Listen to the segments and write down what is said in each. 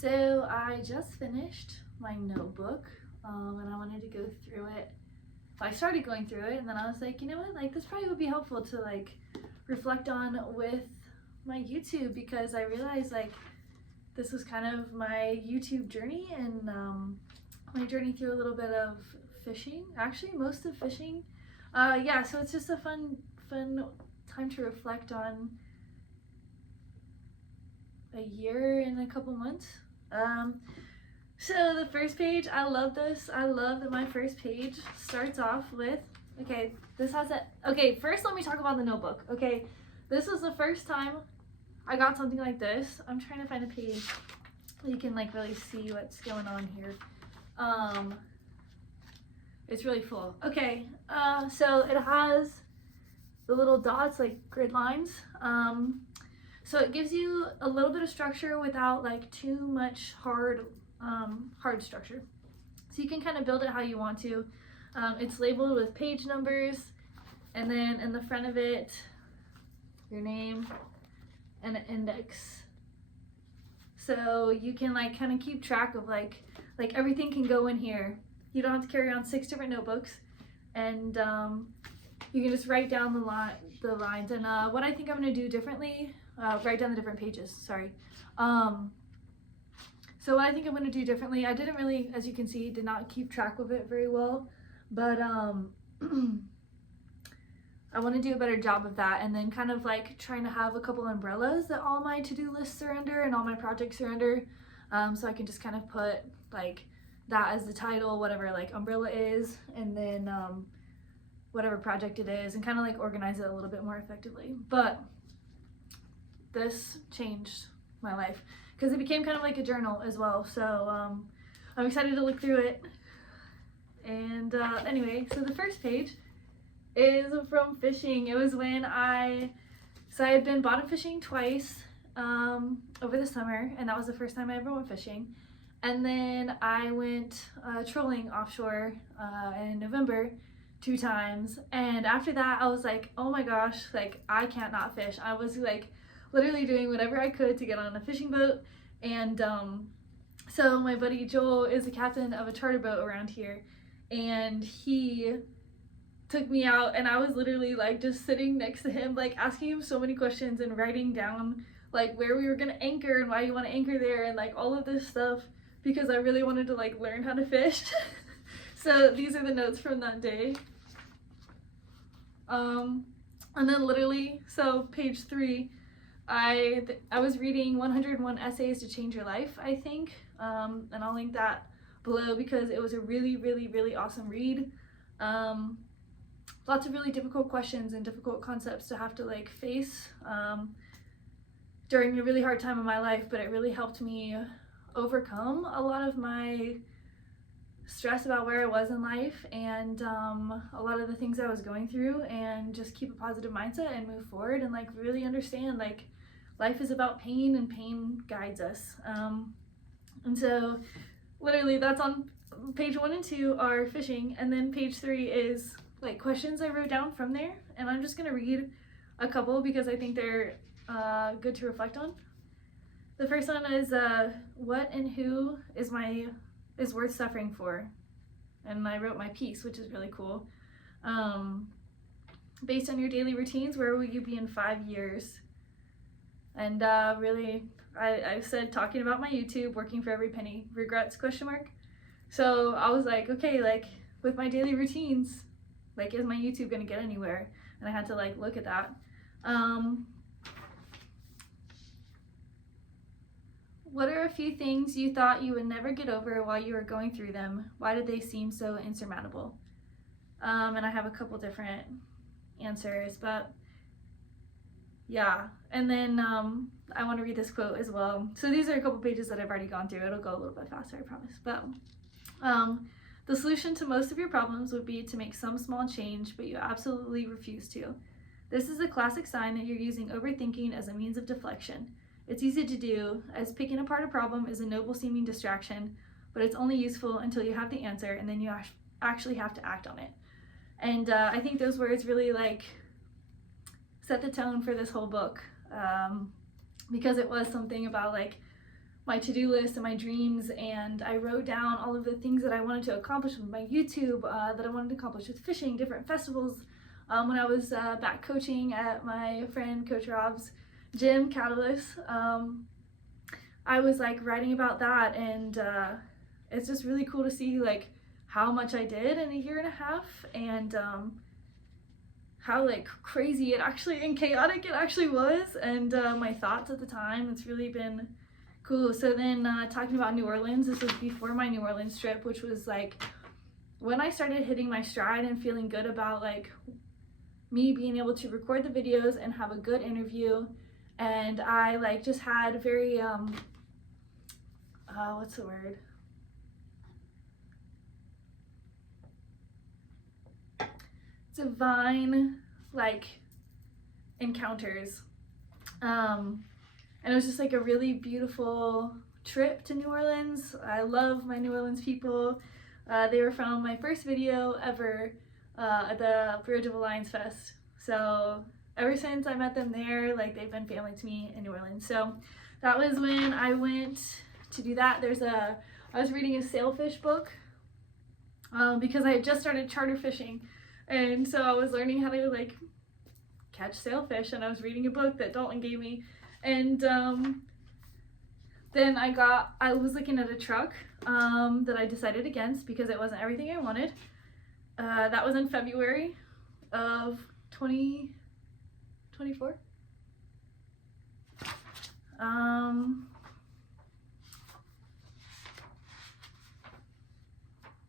So I just finished my notebook, and I wanted to go through it. I started going through it, and then I was like, you know what, like this probably would be helpful to like reflect on with my YouTube, because I realized like this was kind of my YouTube journey, and my journey through a little bit of fishing, actually most of fishing. Yeah, so it's just a fun time to reflect on a year and a couple months. So the first page, I love this. I love that my first page starts off with, okay, this has a, okay, first let me talk about the notebook. Okay, this was the first time I got something like this. I'm trying to find a page where you can like really see what's going on here. It's really full. Okay, so it has the little dots, like grid lines. So it gives you a little bit of structure without like too much hard structure. So you can kind of build it how you want to. It's labeled with page numbers, and then in the front of it, your name and an index. So you can like kind of keep track of like everything can go in here. You don't have to carry on 6 different notebooks, and you can just write down the lines. And what I think I'm going to do differently, write down the different pages, sorry. So what I think I'm going to do differently, I didn't really, as you can see, did not keep track of it very well, but I want to do a better job of that, and then kind of like trying to have a couple umbrellas that all my to-do lists are under and all my projects are under, so I can just kind of put like that as the title, whatever like umbrella is, and then whatever project it is, and kind of like organize it a little bit more effectively. But this changed my life because it became kind of like a journal as well, so I'm excited to look through it. And anyway, so the first page is from fishing. It was when I had been bottom fishing twice over the summer, and that was the first time I ever went fishing. And then I went trolling offshore in November 2 times, and after that I was like, oh my gosh, like I can't not fish. I was like literally doing whatever I could to get on a fishing boat. And so my buddy Joel is the captain of a charter boat around here, and he took me out, and I was literally like just sitting next to him, like asking him so many questions and writing down like where we were gonna anchor and why you want to anchor there and like all of this stuff, because I really wanted to like learn how to fish. So these are the notes from that day. And then literally, so page 3, I was reading 101 Essays to Change Your Life, I think, and I'll link that below because it was a really awesome read. Lots of really difficult questions and difficult concepts to have to like face during a really hard time in my life, but it really helped me overcome a lot of my stress about where I was in life, and a lot of the things I was going through, and just keep a positive mindset and move forward, and like really understand like life is about pain, and pain guides us. And so literally that's on page 1 and 2 are fishing, and then page 3 is like questions I wrote down from there, and I'm just gonna read a couple because I think they're good to reflect on. The first one is what and who is worth suffering for, and I wrote my piece, which is really cool. Based on your daily routines, where will you be in 5 years? And really, I said talking about my YouTube, working for every penny, regrets ? So I was like, okay, like with my daily routines, like is my YouTube gonna get anywhere? And I had to like look at that. What are a few things you thought you would never get over while you were going through them? Why did they seem so insurmountable? And I have a couple different answers, but yeah. And then I want to read this quote as well. So these are a couple pages that I've already gone through. It'll go a little bit faster, I promise. But the solution to most of your problems would be to make some small change, but you absolutely refuse to. This is a classic sign that you're using overthinking as a means of deflection. It's easy to do, as picking apart a problem is a noble seeming distraction, but it's only useful until you have the answer, and then you actually have to act on it. And I think those words really like set the tone for this whole book, because it was something about like my to-do list and my dreams, and I wrote down all of the things that I wanted to accomplish with my YouTube, that I wanted to accomplish with fishing, different festivals. When I was back coaching at my friend Coach Rob's gym, Catalyst, I was like writing about that, and it's just really cool to see like how much I did in a year and a half, and how like crazy it actually and chaotic it actually was, and my thoughts at the time. It's really been cool. So then talking about New Orleans, this was before my New Orleans trip, which was like when I started hitting my stride and feeling good about like me being able to record the videos and have a good interview. And I like just had very what's the word, divine like encounters, and it was just like a really beautiful trip to New Orleans. I love my New Orleans people. They were from my first video ever at the Bridge of Alliance Fest. So ever since I met them there, like they've been family to me in New Orleans. So that was when I went to do that. I was reading a sailfish book because I had just started charter fishing, and so I was learning how to like catch sailfish, and I was reading a book that Dalton gave me, and then I was looking at a truck that I decided against because it wasn't everything I wanted. That was in February of 2024.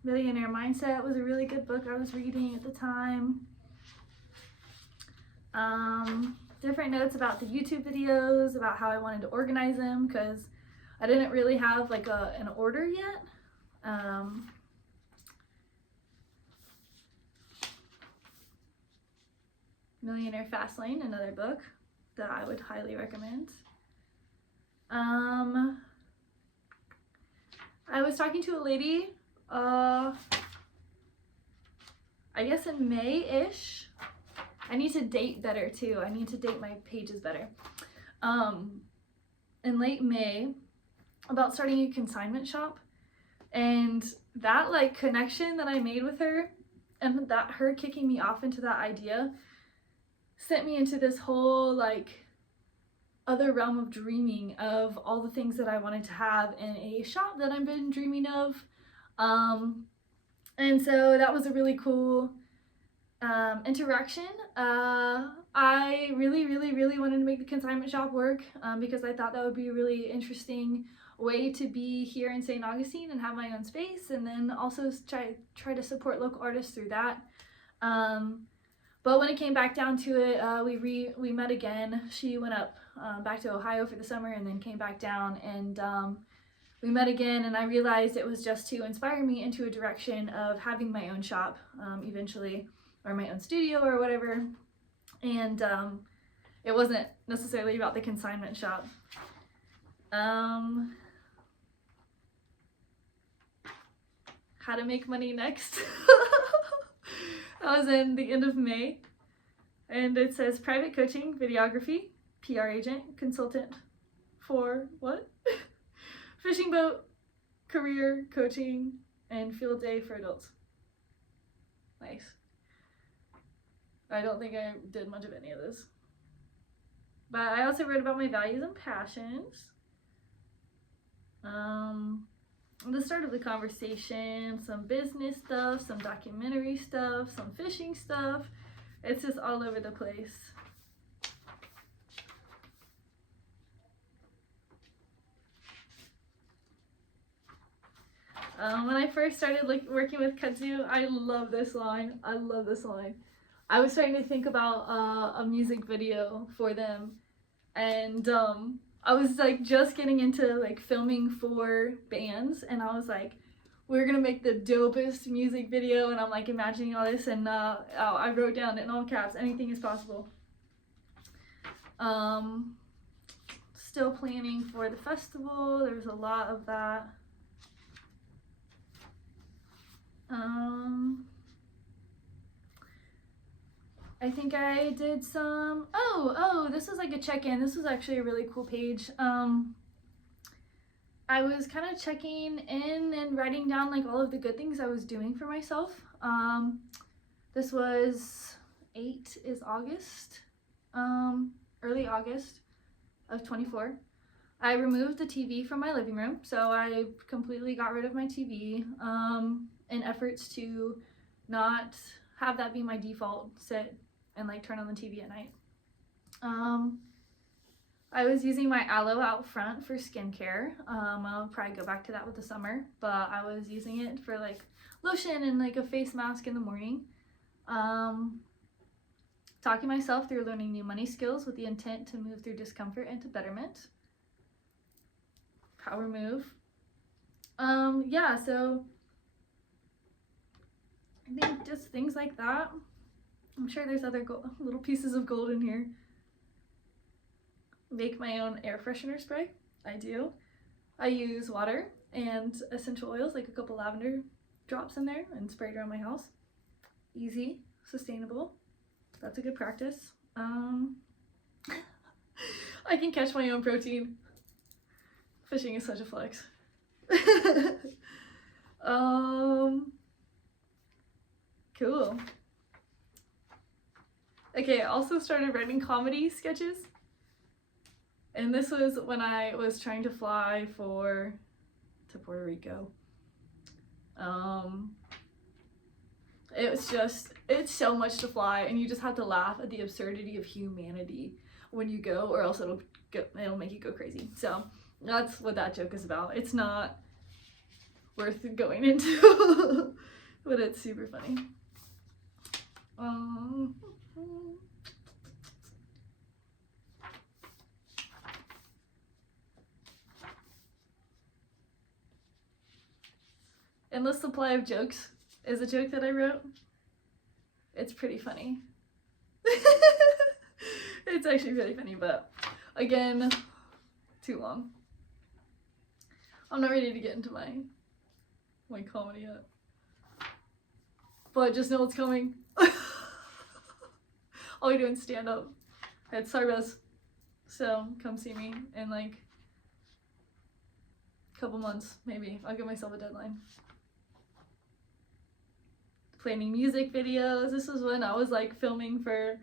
Millionaire Mindset was a really good book I was reading at the time. Different notes about the YouTube videos, about how I wanted to organize them, because I didn't really have like an order yet. Millionaire Fastlane, another book that I would highly recommend. I was talking to a lady, I guess in May-ish. I need to date better too. I need to date my pages better. In late May, about starting a consignment shop, and that like connection that I made with her, and that her kicking me off into that idea, sent me into this whole like other realm of dreaming of all the things that I wanted to have in a shop that I've been dreaming of. And so that was a really cool interaction. I really wanted to make the consignment shop work because I thought that would be a really interesting way to be here in St. Augustine and have my own space, and then also try to support local artists through that. But when it came back down to it, we met again. She went up back to Ohio for the summer and then came back down, and we met again, and I realized it was just to inspire me into a direction of having my own shop eventually, or my own studio or whatever. And it wasn't necessarily about the consignment shop. How to make money next. That was in the end of May, and it says private coaching, videography, PR agent, consultant for what? Fishing boat, career coaching, and field day for adults. Nice. I don't think I did much of any of this. But I also wrote about my values and passions. The start of the conversation, some business stuff, some documentary stuff, some fishing stuff. It's just all over the place. When I first started working with kudzu, I love this line. I love this line. I was starting to think about a music video for them, and I was like just getting into like filming for bands, and I was like, we're gonna make the dopest music video, and I'm like imagining all this, and I wrote down in all caps, anything is possible. Still planning for the festival. There's a lot of that. I think I did some, oh, this was like a check-in. This was actually a really cool page. I was kind of checking in and writing down like all of the good things I was doing for myself. This was August, early August of 24. I removed the TV from my living room, so I completely got rid of my TV in efforts to not have that be my default sit and like turn on the TV at night. I was using my aloe out front for skincare. I'll probably go back to that with the summer, but I was using it for like lotion and like a face mask in the morning. Talking myself through learning new money skills with the intent to move through discomfort into betterment. Power move. Yeah, so I think just things like that. I'm sure there's other little pieces of gold in here. Make my own air freshener spray. I do. I use water and essential oils, like a couple lavender drops in there, and spray it around my house. Easy, sustainable. That's a good practice. I can catch my own protein. Fishing is such a flex. Cool. Okay, I also started writing comedy sketches. And this was when I was trying to fly to Puerto Rico. It's so much to fly, and you just have to laugh at the absurdity of humanity when you go, or else it'll make you go crazy. So that's what that joke is about. It's not worth going into, but it's super funny. Endless supply of jokes is a joke that I wrote. It's pretty funny. It's actually really funny, but again, too long. I'm not ready to get into my comedy yet. But just know it's coming. I'll be doing stand-up at Sarbez. So come see me in like a couple months, maybe. I'll give myself a deadline. Planning music videos. This was when I was like filming for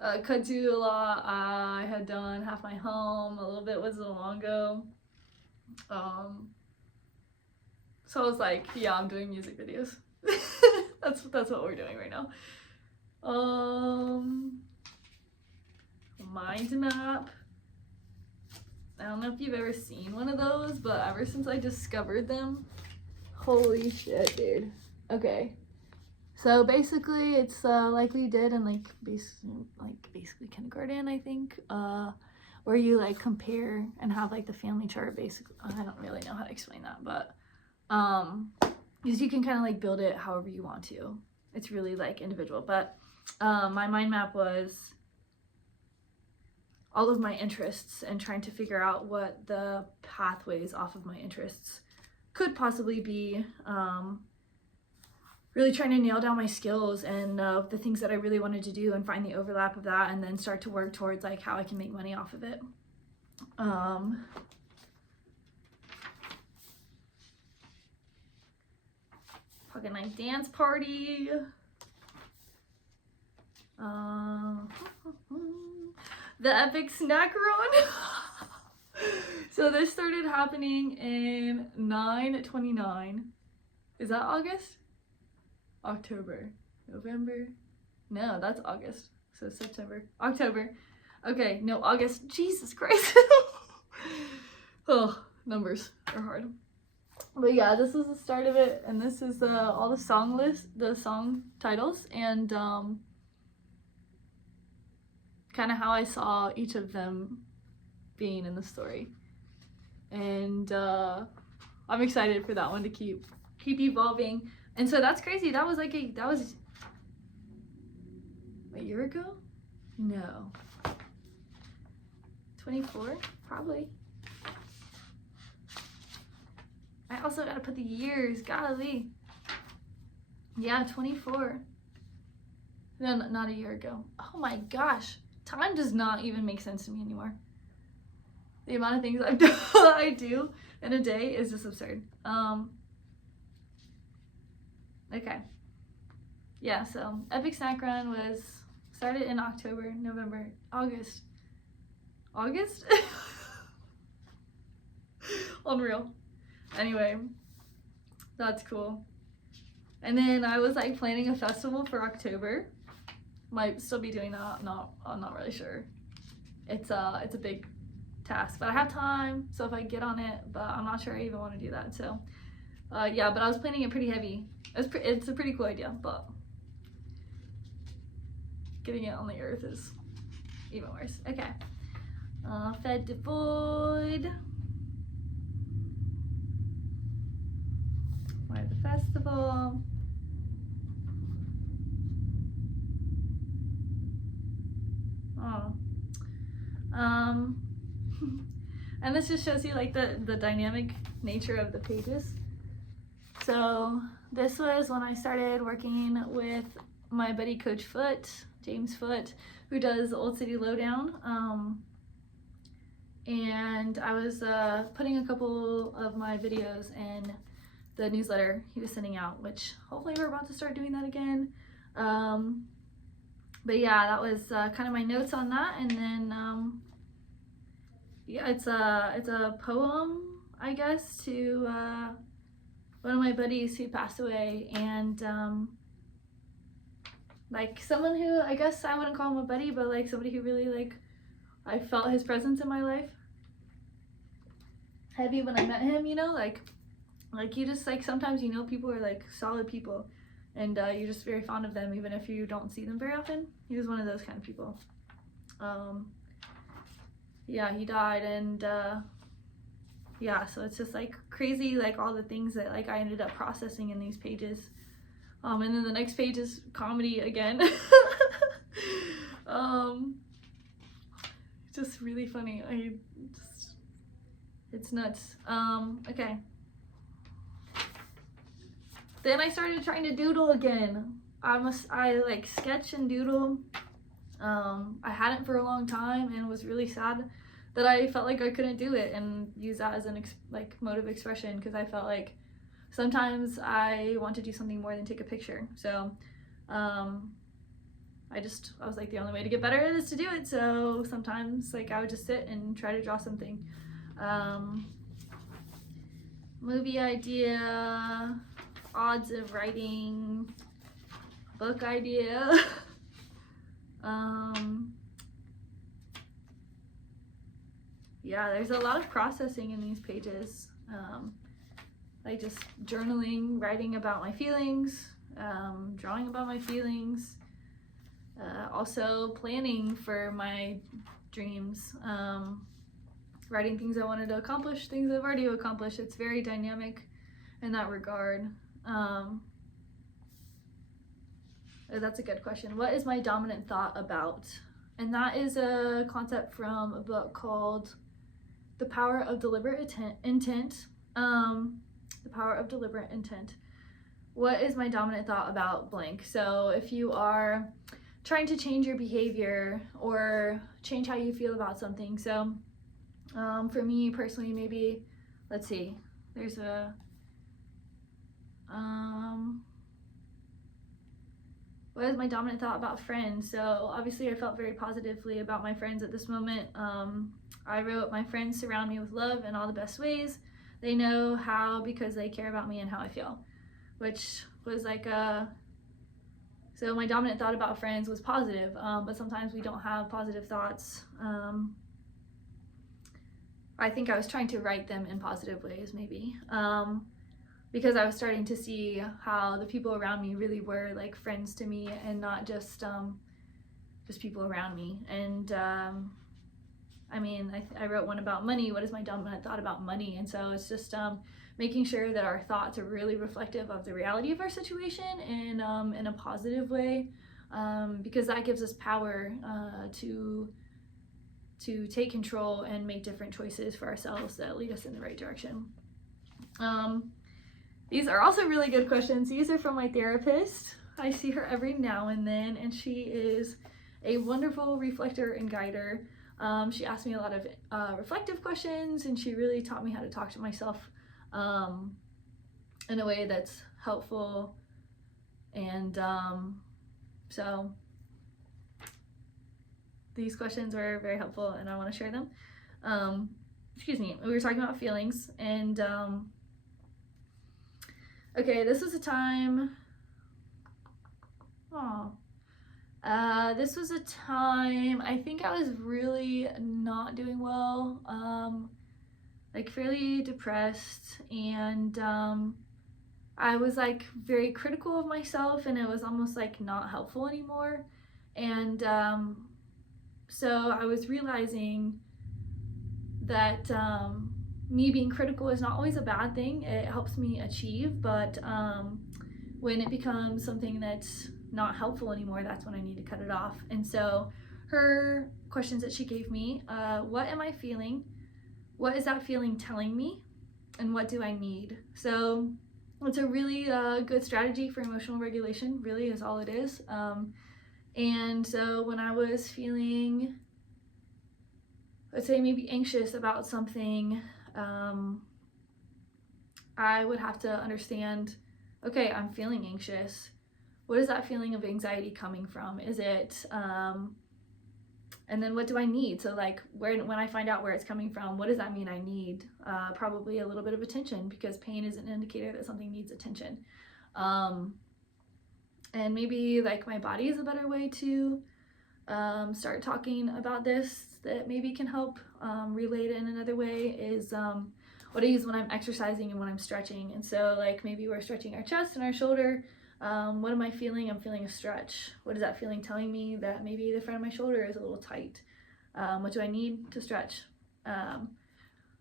kudzu a lot. I had done Half My Home, a little bit with Zalongo. So I was like, yeah, I'm doing music videos. that's what we're doing right now. Mind map. I don't know if you've ever seen one of those, but ever since I discovered them, holy shit, dude. Okay. So basically, it's like we did in like basically kindergarten, I think, where you like compare and have like the family chart. Basically, I don't really know how to explain that, but because you can kind of like build it however you want to. It's really like individual. But my mind map was all of my interests and trying to figure out what the pathways off of my interests could possibly be. Really trying to nail down my skills and the things that I really wanted to do and find the overlap of that, and then start to work towards like how I can make money off of it. Fucking like dance party. The epic snack run. So this started happening in 9/29. Is that August? October, November, no, that's August, so September, October, okay, no, August, Jesus Christ. Oh, numbers are hard. But yeah, this is the start of it, and this is all the song titles, and kind of how I saw each of them being in the story. And I'm excited for that one to keep evolving. And so that's crazy. That was a year ago? No. 24? Probably. I also gotta put the years. Golly. Yeah, 24. No, not a year ago. Oh my gosh. Time does not even make sense to me anymore. The amount of things I do in a day is just absurd. Okay. Yeah, so Epic Snack Run was started in October, November, August. August? Unreal. Anyway, that's cool. And then I was like planning a festival for October. Might still be doing that. I'm not really sure. It's a big task, but I have time, so if I get on it, but I'm not sure I even want to do that. So yeah, but I was planning it pretty heavy. It's a pretty cool idea, but getting it on the earth is even worse. Okay. Fed to void. Why the festival? Oh. And this just shows you like the dynamic nature of the pages. So this was when I started working with my buddy Coach Foote, James Foote, who does Old City Lowdown. And I was putting a couple of my videos in the newsletter he was sending out, which hopefully we're about to start doing that again. But yeah, that was kind of my notes on that. And then yeah, it's a poem, I guess, to one of my buddies who passed away, and like someone who, I guess I wouldn't call him a buddy, but like somebody who really like I felt his presence in my life heavy when I met him, you know, like you just like sometimes, you know, people are like solid people, and you're just very fond of them even if you don't see them very often. He was one of those kind of people. Yeah, he died, and yeah, so it's just like crazy, like all the things that like I ended up processing in these pages. And then the next page is comedy again. Just really funny. It's nuts. Okay. Then I started trying to doodle again. I like sketch and doodle. I hadn't for a long time, and was really sad that I felt like I couldn't do it and use that as an like mode of expression, because I felt like sometimes I want to do something more than take a picture. So I was like, the only way to get better at it is to do it. So sometimes like I would just sit and try to draw something. Movie idea, odds of writing, book idea. Yeah, there's a lot of processing in these pages. Like just journaling, writing about my feelings, drawing about my feelings, also planning for my dreams, writing things I wanted to accomplish, things I've already accomplished. It's very dynamic in that regard. That's a good question. What is my dominant thought about? And that is a concept from a book called The Power of Deliberate Intent. The Power of Deliberate Intent. What is my dominant thought about blank? So if you are trying to change your behavior or change how you feel about something. So for me personally, maybe, let's see, there's a, what is my dominant thought about friends? So obviously I felt very positively about my friends at this moment. I wrote, my friends surround me with love in all the best ways. They know how because they care about me and how I feel, which was like so my dominant thought about friends was positive, but sometimes we don't have positive thoughts. I think I was trying to write them in positive ways, maybe. Because I was starting to see how the people around me really were like friends to me, and not just people around me. And I mean, I wrote one about money. What is my dominant thought about money? And so it's just making sure that our thoughts are really reflective of the reality of our situation, and in a positive way, because that gives us power to take control and make different choices for ourselves that lead us in the right direction. These are also really good questions. These are from my therapist. I see her every now and then, and she is a wonderful reflector and guider. She asked me a lot of reflective questions, and she really taught me how to talk to myself in a way that's helpful. And so these questions were very helpful, and I want to share them. Excuse me, we were talking about feelings, and okay, this was a time, this was a time I think I was really not doing well, like fairly depressed, and I was like very critical of myself, and it was almost like not helpful anymore. And so I was realizing that me being critical is not always a bad thing. It helps me achieve, but when it becomes something that's not helpful anymore, that's when I need to cut it off. And so her questions that she gave me, what am I feeling? What is that feeling telling me? And what do I need? So it's a really good strategy for emotional regulation, really is all it is. And so when I was feeling, let's say maybe anxious about something, I would have to understand, okay, I'm feeling anxious. What is that feeling of anxiety coming from? Is it, and then what do I need? So like when I find out where it's coming from, what does that mean I need? Probably a little bit of attention, because pain is an indicator that something needs attention. And maybe like my body is a better way to start talking about this, that maybe can help relate it in another way, is what I use when I'm exercising and when I'm stretching. And so like maybe we're stretching our chest and our shoulder. What am I feeling? I'm feeling a stretch. What is that feeling telling me? That maybe the front of my shoulder is a little tight. What do I need to stretch?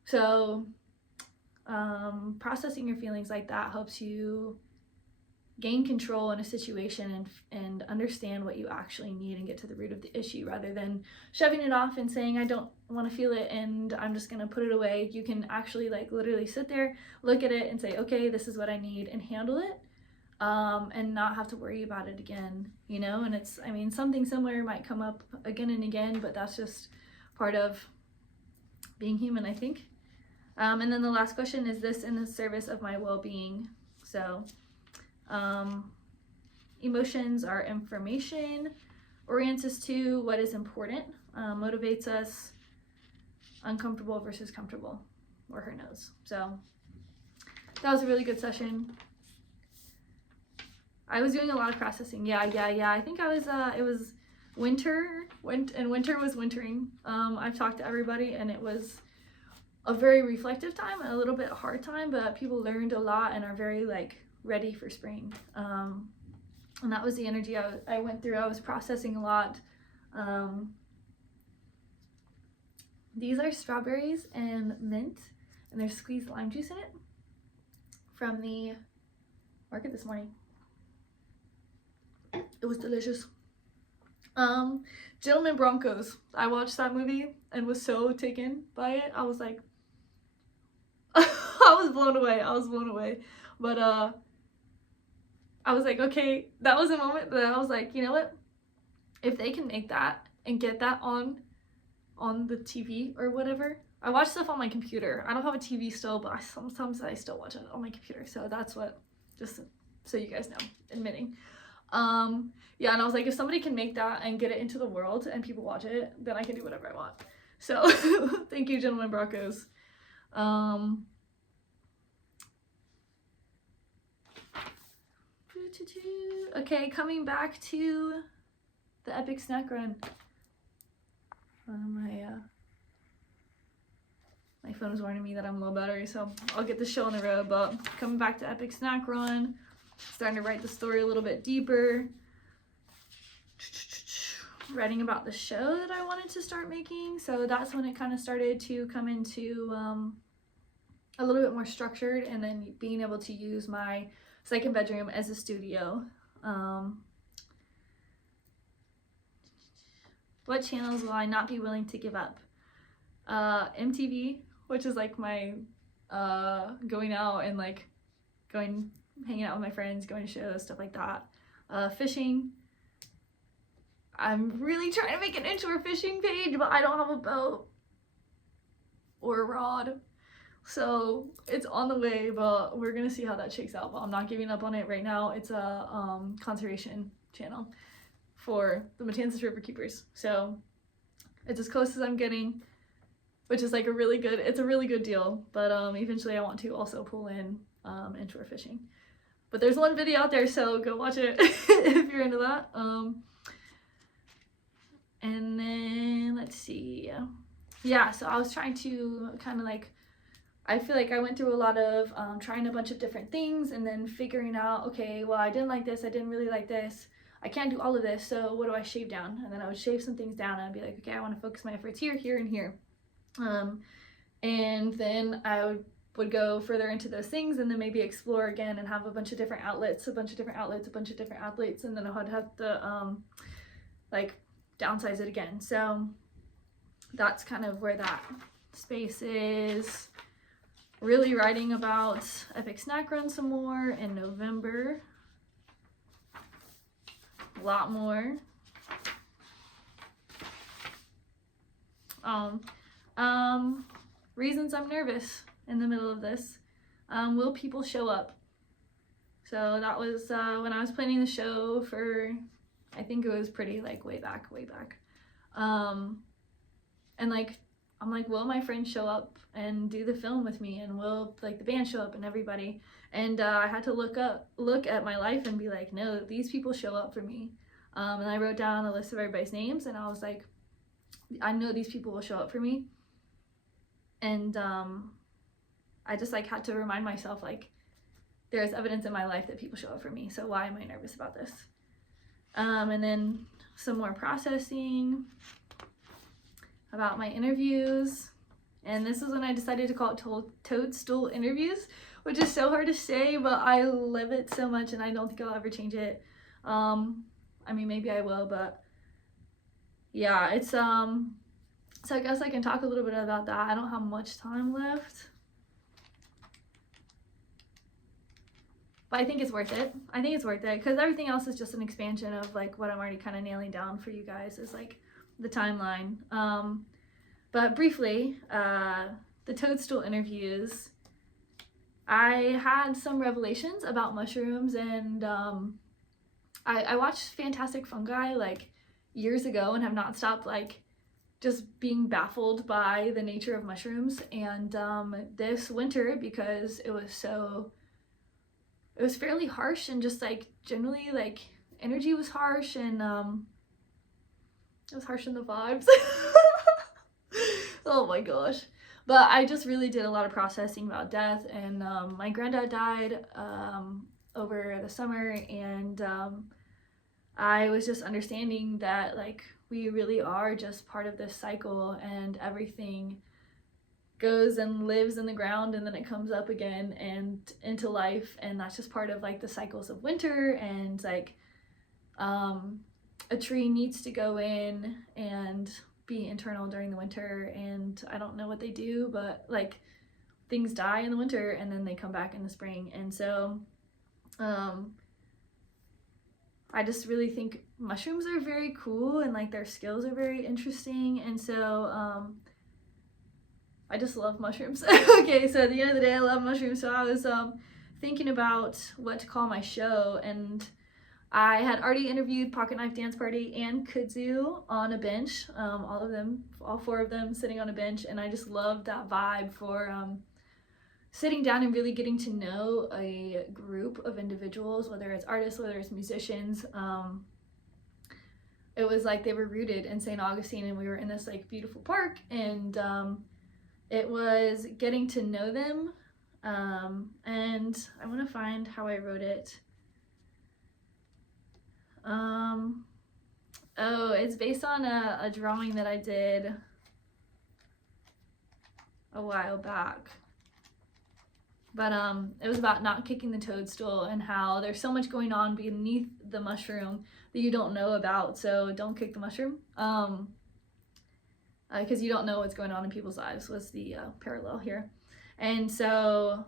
So processing your feelings like that helps you gain control in a situation and understand what you actually need and get to the root of the issue, rather than shoving it off and saying, I don't want to feel it and I'm just going to put it away. You can actually like literally sit there, look at it and say, okay, this is what I need, and handle it. And not have to worry about it again, you know. And it's, I mean, something similar might come up again and again, but that's just part of being human, I think. And then the last question is, this in the service of my well-being? So emotions are information, orients us to what is important, motivates us, uncomfortable versus comfortable, or her knows. So that was a really good session. I was doing a lot of processing. Yeah. I think I was, it was winter, and winter was wintering. I've talked to everybody, and it was a very reflective time, a little bit hard time, but people learned a lot and are very like ready for spring. And that was the energy I went through. I was processing a lot. These are strawberries and mint, and there's squeezed lime juice in it from the market this morning. It was delicious. Gentleman Broncos. I watched that movie and was so taken by it. I was like, I was blown away. But I was like, okay, that was a moment that I was like, you know what? If they can make that and get that on the TV or whatever. I watch stuff on my computer. I don't have a TV still, but sometimes I still watch it on my computer. So that's what, just so you guys know, admitting. Yeah, and I was like, if somebody can make that and get it into the world and people watch it, then I can do whatever I want. So thank you, Gentleman Broncos. Okay, coming back to the epic snack run. My phone is warning me that I'm low battery, so I'll get the show on the road. But coming back to epic snack run, starting to write the story a little bit deeper, writing about the show that I wanted to start making. So that's when it kind of started to come into a little bit more structured, and then being able to use my second bedroom as a studio. What channels will I not be willing to give up? MTV, which is like my going out and like hanging out with my friends, going to shows, stuff like that. Fishing, I'm really trying to make an inshore fishing page, but I don't have a boat or a rod. So it's on the way, but we're gonna see how that shakes out. But I'm not giving up on it right now. It's a conservation channel for the Matanzas River Keepers. So it's as close as I'm getting, which is like a really good deal. But eventually I want to also pull in inshore fishing. But there's one video out there, so go watch it if you're into that. And then let's see. Yeah, so I was trying to kind of like, I feel like I went through a lot of trying a bunch of different things and then figuring out, okay, well, I didn't like this, I didn't really like this, I can't do all of this, so what do I shave down? And then I would shave some things down and I'd be like, okay, I want to focus my efforts here, here, and here. And then I would go further into those things and then maybe explore again and have a bunch of different outlets, and then I would have to like downsize it again. So that's kind of where that space is. Really writing about Epic Snack Run some more in November. A lot more. Reasons I'm nervous in the middle of this. Will people show up? So that was when I was planning the show for, I think it was pretty like way back. And like, I'm like, will my friends show up and do the film with me, and will like the band show up and everybody? And I had to look at my life and be like, no, these people show up for me. And I wrote down a list of everybody's names, and I was like, I know these people will show up for me. And I just like had to remind myself, like, there's evidence in my life that people show up for me, so why am I nervous about this? And then some more processing about my interviews. And this is when I decided to call it Toadstool Interviews, which is so hard to say, but I love it so much and I don't think I'll ever change it. I mean, maybe I will, but yeah, it's so I guess I can talk a little bit about that. I don't have much time left, but I think it's worth it. I think it's worth it because everything else is just an expansion of like what I'm already kind of nailing down for you guys, is like the timeline. But briefly, the Toadstool Interviews, I had some revelations about mushrooms, and I watched Fantastic Fungi like years ago and have not stopped like just being baffled by the nature of mushrooms. And this winter, because it was fairly harsh, and just like generally like energy was harsh, and it was harsh in the vibes. Oh my gosh. But I just really did a lot of processing about death, and my granddad died over the summer, and I was just understanding that like we really are just part of this cycle, and everything goes and lives in the ground and then it comes up again and into life, and that's just part of like the cycles of winter. And like a tree needs to go in and be internal during the winter, and I don't know what they do, but like things die in the winter and then they come back in the spring. And so I just really think mushrooms are very cool, and like their skills are very interesting, and so I just love mushrooms. Okay, so at the end of the day I love mushrooms. So I was thinking about what to call my show, and I had already interviewed Pocket Knife Dance Party and Kudzu on a bench, all four of them sitting on a bench, and I just loved that vibe for sitting down and really getting to know a group of individuals, whether it's artists, whether it's musicians. It was like they were rooted in St. Augustine, and we were in this like beautiful park, and it was getting to know them, and I want to find how I wrote it. Oh, it's based on a drawing that I did a while back, but it was about not kicking the toadstool, and how there's so much going on beneath the mushroom that you don't know about, so don't kick the mushroom, because you don't know what's going on in people's lives, was the parallel here. And so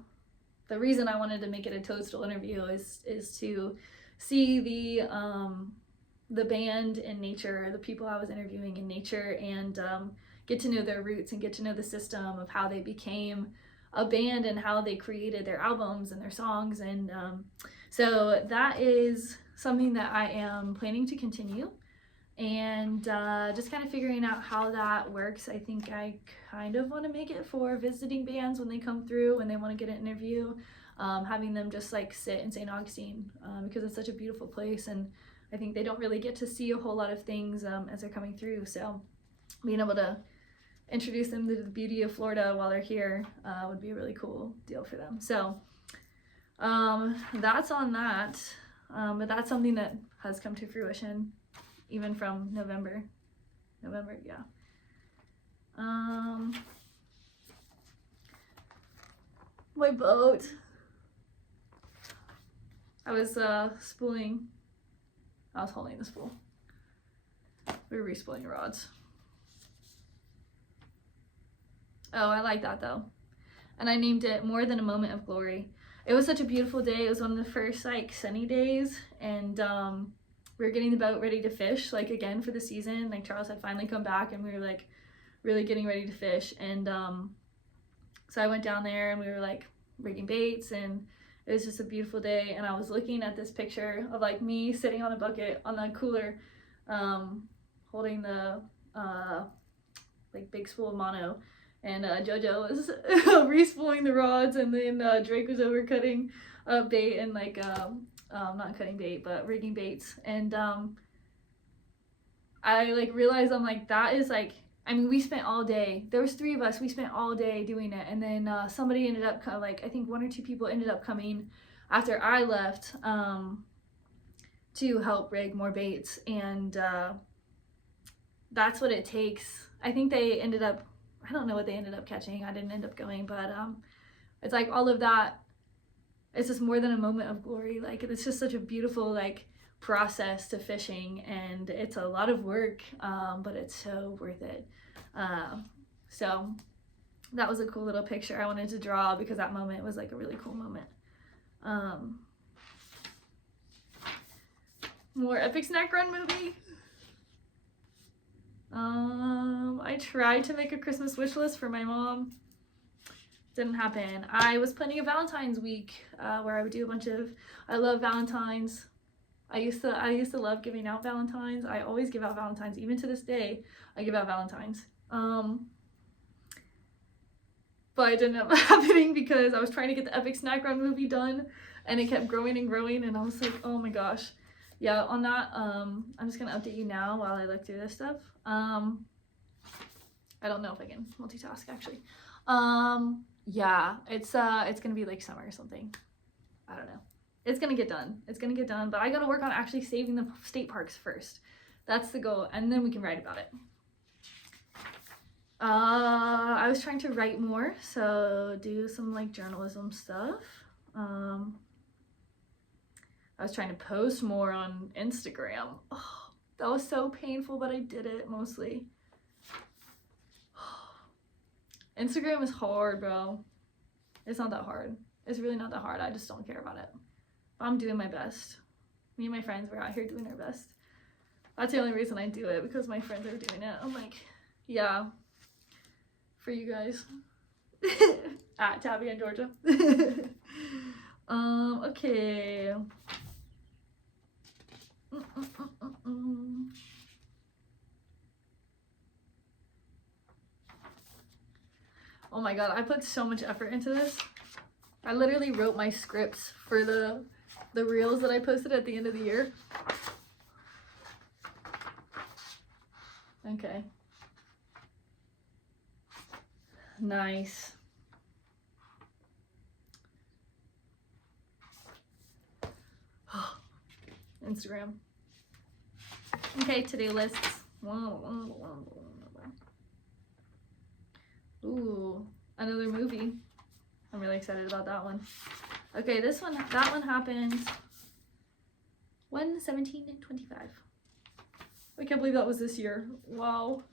the reason I wanted to make it a toadstool interview is to see the band in nature, the people I was interviewing in nature, and get to know their roots and get to know the system of how they became a band and how they created their albums and their songs. And so that is something that I am planning to continue, and just kind of figuring out how that works. I think I kind of want to make it for visiting bands when they come through and they want to get an interview, having them just like sit in St. Augustine, because it's such a beautiful place, and I think they don't really get to see a whole lot of things as they're coming through. So being able to introduce them to the beauty of Florida while they're here would be a really cool deal for them. So that's on that, but that's something that has come to fruition even from November, yeah. My boat. I was spooling. I was holding the spool. We were re-spooling rods. Oh, I like that though. And I named it More Than a Moment of Glory. It was such a beautiful day. It was one of the first like sunny days, and we were getting the boat ready to fish, like again for the season. Like Charles had finally come back and we were like really getting ready to fish. And so I went down there and we were like rigging baits, and it was just a beautiful day. And I was looking at this picture of like me sitting on a bucket on the cooler, holding the like big spool of mono, and JoJo was re-spooling the rods, and then Drake was over cutting bait and like not cutting bait but rigging baits. And I like realized, I'm like, that is like, I mean, we spent all day, there was 3 of us, we spent all day doing it. And then somebody ended up, like I think 1 or 2 people ended up coming after I left to help rig more baits. And that's what it takes. I think they ended up, I don't know what they ended up catching, I didn't end up going, but it's like all of that, it's just more than a moment of glory. Like it's just such a beautiful like process to fishing, and it's a lot of work, but it's so worth it. So that was a cool little picture I wanted to draw, because that moment was like a really cool moment. More Epic Snack Run movie. I tried to make a Christmas wish list for my mom. Didn't happen. I was planning a Valentine's week where I would do a bunch of, I love Valentine's. I used to love giving out Valentines. I always give out Valentines. Even to this day, I give out Valentines. But it didn't end up happening because I was trying to get the Epic Snack Run movie done, and it kept growing and growing, and I was like, oh my gosh. Yeah, on that, I'm just gonna update you now while I look through this stuff. I don't know if I can multitask actually. Yeah, it's gonna be like summer or something. I don't know. It's gonna get done. It's gonna get done, but I gotta work on actually saving the state parks first. That's the goal, and then we can write about it. I was trying to write more, so do some like journalism stuff. I was trying to post more on Instagram. Oh, that was so painful, but I did it mostly. Instagram is hard, bro. It's not that hard. It's really not that hard. I just don't care about it. I'm doing my best. Me and my friends were out here doing our best. That's the only reason I do it, because my friends are doing it. I'm like, yeah, for you guys. At Tabby and Georgia. Okay. Oh my god, I put so much effort into this. I literally wrote my scripts for the reels that I posted at the end of the year. Okay. Nice. Instagram. Okay, to-do lists. Ooh, another movie. I'm really excited about that one. Okay, that one happened 1/17/25. I can't believe that was this year. Wow.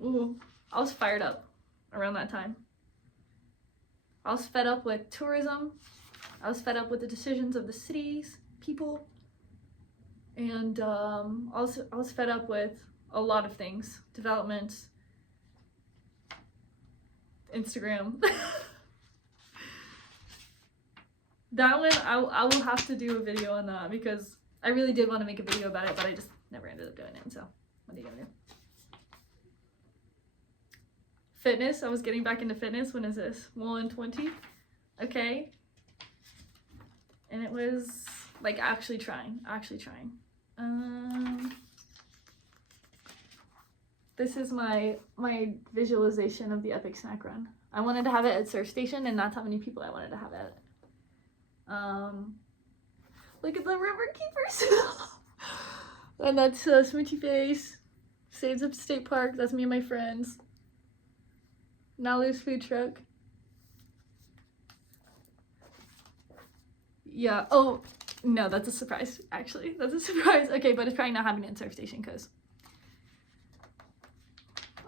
Ooh, I was fired up around that time. I was fed up with tourism. I was fed up with the decisions of the cities, people. And also I was fed up with a lot of things. Development, Instagram. That one, I will have to do a video on that because I really did want to make a video about it, but I just never ended up doing it, so what are you gonna do? Fitness, I was getting back into fitness. When is this? 1:20? Okay. And it was like actually trying. This is my visualization of the epic snack run. I wanted to have it at Surf Station, and that's how many people I wanted to have it. Look at the river keepers. And that's Smoochy Face. Saves Up State Park. That's me and my friends. Nalu's food truck. Yeah. Oh, no, that's a surprise, actually. That's a surprise. Okay, but it's probably not happening in Surf Station because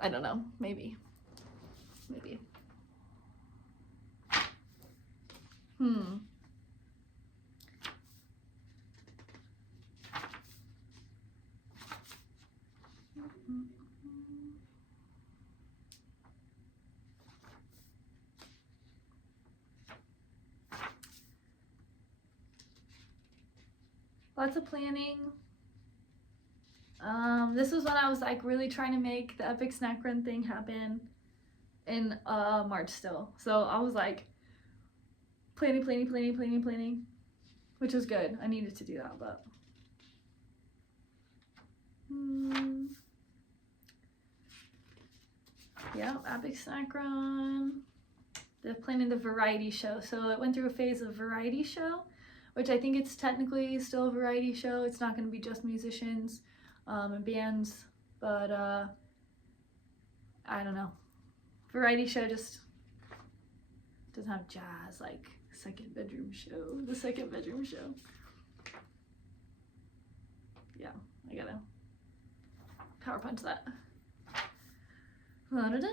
I don't know. Maybe. Lots of planning. This was when I was like really trying to make the epic snack run thing happen in March still. So I was like planning, which was good. I needed to do that, but yeah, epic snack run. They're planning the variety show. So it went through a phase of variety show, which I think it's technically still a variety show. It's not going to be just musicians and bands, but I don't know. Variety show just doesn't have jazz like the second bedroom show. Yeah, I gotta power punch that. Da-da-da.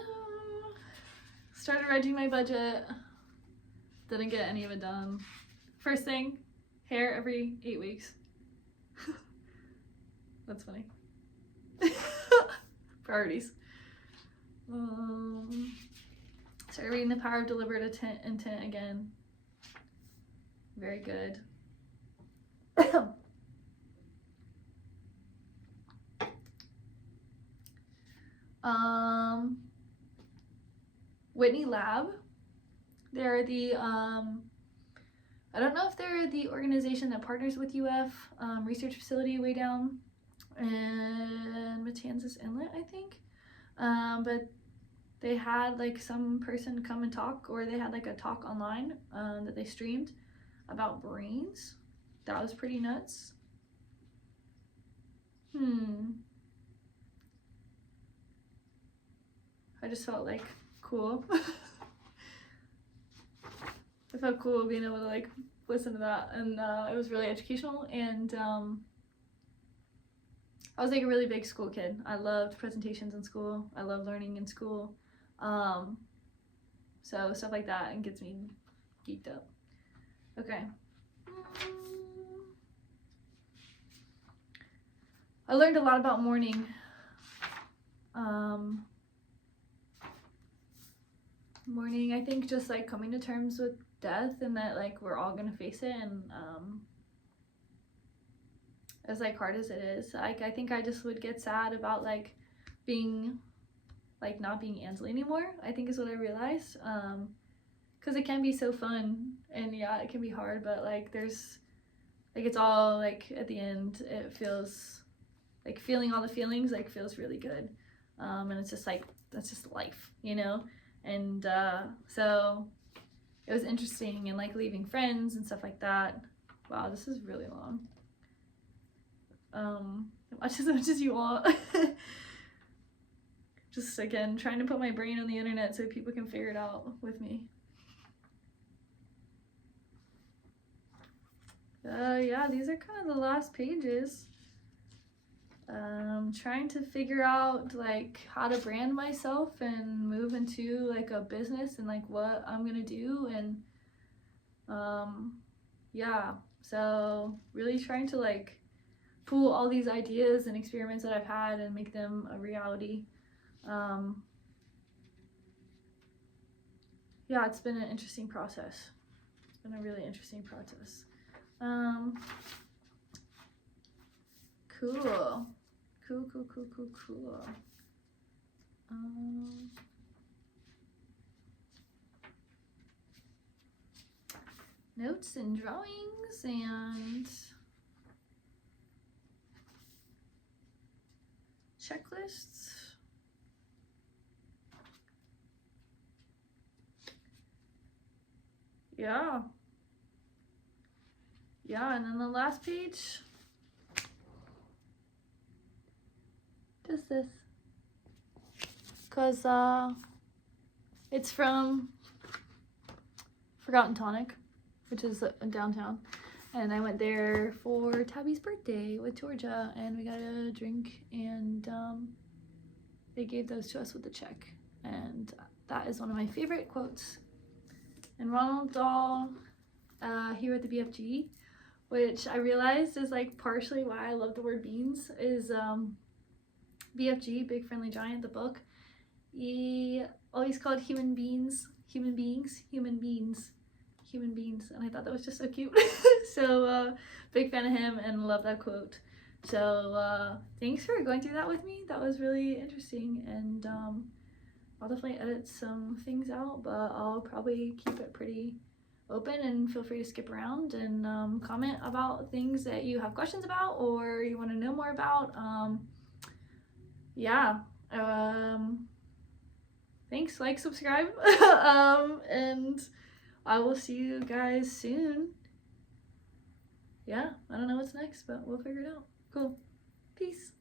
Started writing my budget. Didn't get any of it done. First thing, hair every 8 weeks. That's funny. Priorities. Started reading The Power of Deliberate Intent again. Very good. Whitney Lab. They're the I don't know if they're the organization that partners with UF research facility way down in Matanzas Inlet, I think. But they had like some person come and talk, or they had like a talk online that they streamed about brains. That was pretty nuts. I just felt like cool. I felt cool being able to like listen to that, and it was really educational, and I was like a really big school kid. I loved presentations in school. I love learning in school. So stuff like that and gets me geeked up. Okay. I learned a lot about mourning. Mourning, I think just like coming to terms with death, and that like we're all gonna face it, and as like hard as it is, like I think I just would get sad about like being like not being Ansley anymore, I think is what I realized, because it can be so fun, and yeah, it can be hard, but like there's like it's all like at the end it feels like feeling all the feelings like feels really good, and it's just like that's just life, you know. And so it was interesting, and like leaving friends and stuff like that. Wow, this is really long. Watch as much as you want. Just again trying to put my brain on the internet so people can figure it out with me. Yeah, these are kind of the last pages. Trying to figure out like how to brand myself and move into like a business, and like what I'm gonna do, and yeah, so really trying to like pull all these ideas and experiments that I've had and make them a reality. Yeah, it's been an interesting process. It's been a really interesting process. Cool. Cool. Notes and drawings and checklists. Yeah, and then the last page, just this, because it's from Forgotten Tonic, which is downtown, and I went there for Tabby's birthday with Georgia, and we got a drink, and they gave those to us with the check, and that is one of my favorite quotes. And Ronald Dahl, he wrote the BFG, which I realized is like partially why I love the word beans, is BFG, Big Friendly Giant, the book. He always called human beings, and I thought that was just so cute. So big fan of him and love that quote. So thanks for going through that with me. That was really interesting, and I'll definitely edit some things out, but I'll probably keep it pretty open, and feel free to skip around and comment about things that you have questions about or you want to know more about. Thanks, like, subscribe, and I will see you guys soon. Yeah, I don't know what's next, but we'll figure it out. Cool. Peace.